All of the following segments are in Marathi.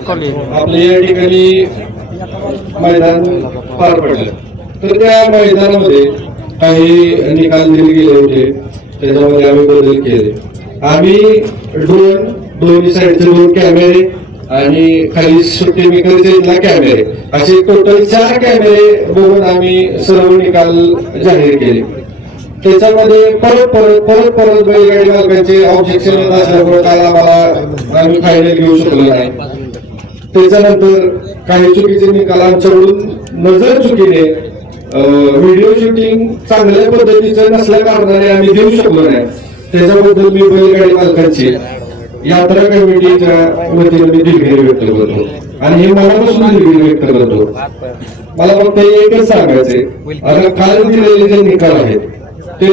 आपले या ठिकाणी मैदान पार पडलं. तर त्या मैदानामध्ये काही निकाल दिले गेले होते. त्याच्यामध्ये आम्ही बदल केले. आम्ही ड्रोन दोन्ही साईडचे दोन कॅमेरे आणि खाली सुट्टी मेकरचे कॅमेरे असे टोटल चार कॅमेरे बघून आम्ही सर्व निकाल जाहीर केले. त्याच्यामध्ये परत परत परत परत बैलगाडी मालकांचे ऑब्जेक्शन येत असल्यामुळे काल आम्हाला आम्ही फायनल घेऊ शकलो नाही. त्याच्यानंतर काही चुकीचे निकाल आमच्याकडून नजर चुकीने व्हिडिओ शूटिंग चांगल्या पद्धतीचं नसल्या कारणाने आम्ही देऊ शकलो नाही. त्याच्याबद्दल मी बैलगाडी मालकांची यात्रा कमिटीच्या वतीने मी दिलगिरी व्यक्त करतो. आणि हे मनापासून दिलगिरी व्यक्त करतो. मला फक्त एकच सांगायचंय. आता काल दिलेले जे निकाल आहेत ते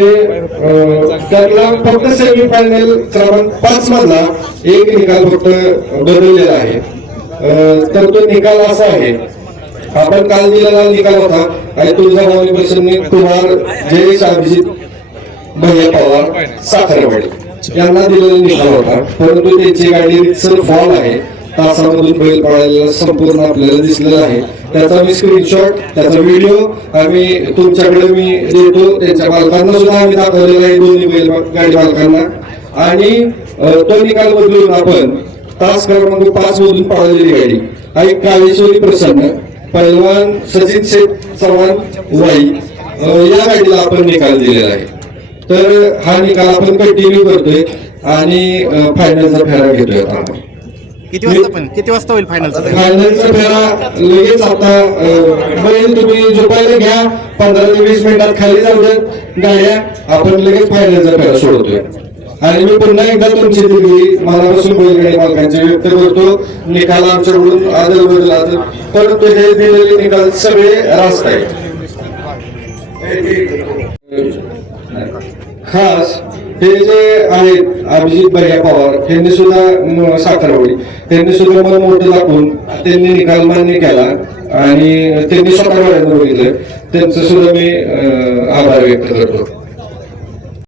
त्यातला फक्त सेमीफायनल क्रमांक पाच मधला एक निकाल फक्त बदललेला आहे. तर तो निकाल असा आहे. आपण काल दिलेला निकाल होता. आणि तुळजाभवानी प्रसन्न कुमार जयेश अभिजित भैया पवार साखरवाडी यांना दिलेला निकाल होता. परंतु त्यांची गाडी रितसर फॉल आहे. तासामधून बैल पळालेला संपूर्ण आपल्याला दिसलेला आहे. त्याचा मी स्क्रीनशॉट त्याचा व्हिडिओ आम्ही तुमच्याकडे मी देतो. त्यांच्या मालकांना सुद्धा आम्ही दाखवलेला आहे. दोन्ही बैल गाडी मालकांना. आणि तो निकाल बदलून आपण तास क्रमांक पाच मधून पळालेली गाडी आणि काळेश्वरी प्रसन्न पैलवान सचिन शेठ चव्हाण वाई या गाडीला आपण निकाल दिलेला आहे. तर हा निकाल आपण कंटिन्यू करतोय आणि फायनलचा फेरा घेतोय आता आपण. किती वाजता पण? किती वाजता होईल फायनलचा फायनलचा फेरा? लगेच आता बैल तुम्ही झोपायला घ्या. पंधरा ते वीस मिनिटात खाली जाऊ द्या. गाड्या आपण लगेच फायनलचा फेरा सोडतोय आणि मी पुन्हा एकदा तुमची दिली मनापासून बैलगाडी मालकांचे व्यक्त करतो. निकाल आमच्याकडून आदर बदला परंतु हे दिलेले निकाल सगळे रास्त आहेत. खास हे जे आहेत अभिजित भैया पवार यांनी सुद्धा म- त्यांनी सुद्धा मन मोठं दाखवून त्यांनी निकाल मान्य केला आणि त्यांनी स्वतः बघितलं त्यांचं सुद्धा मी आभार व्यक्त करतो.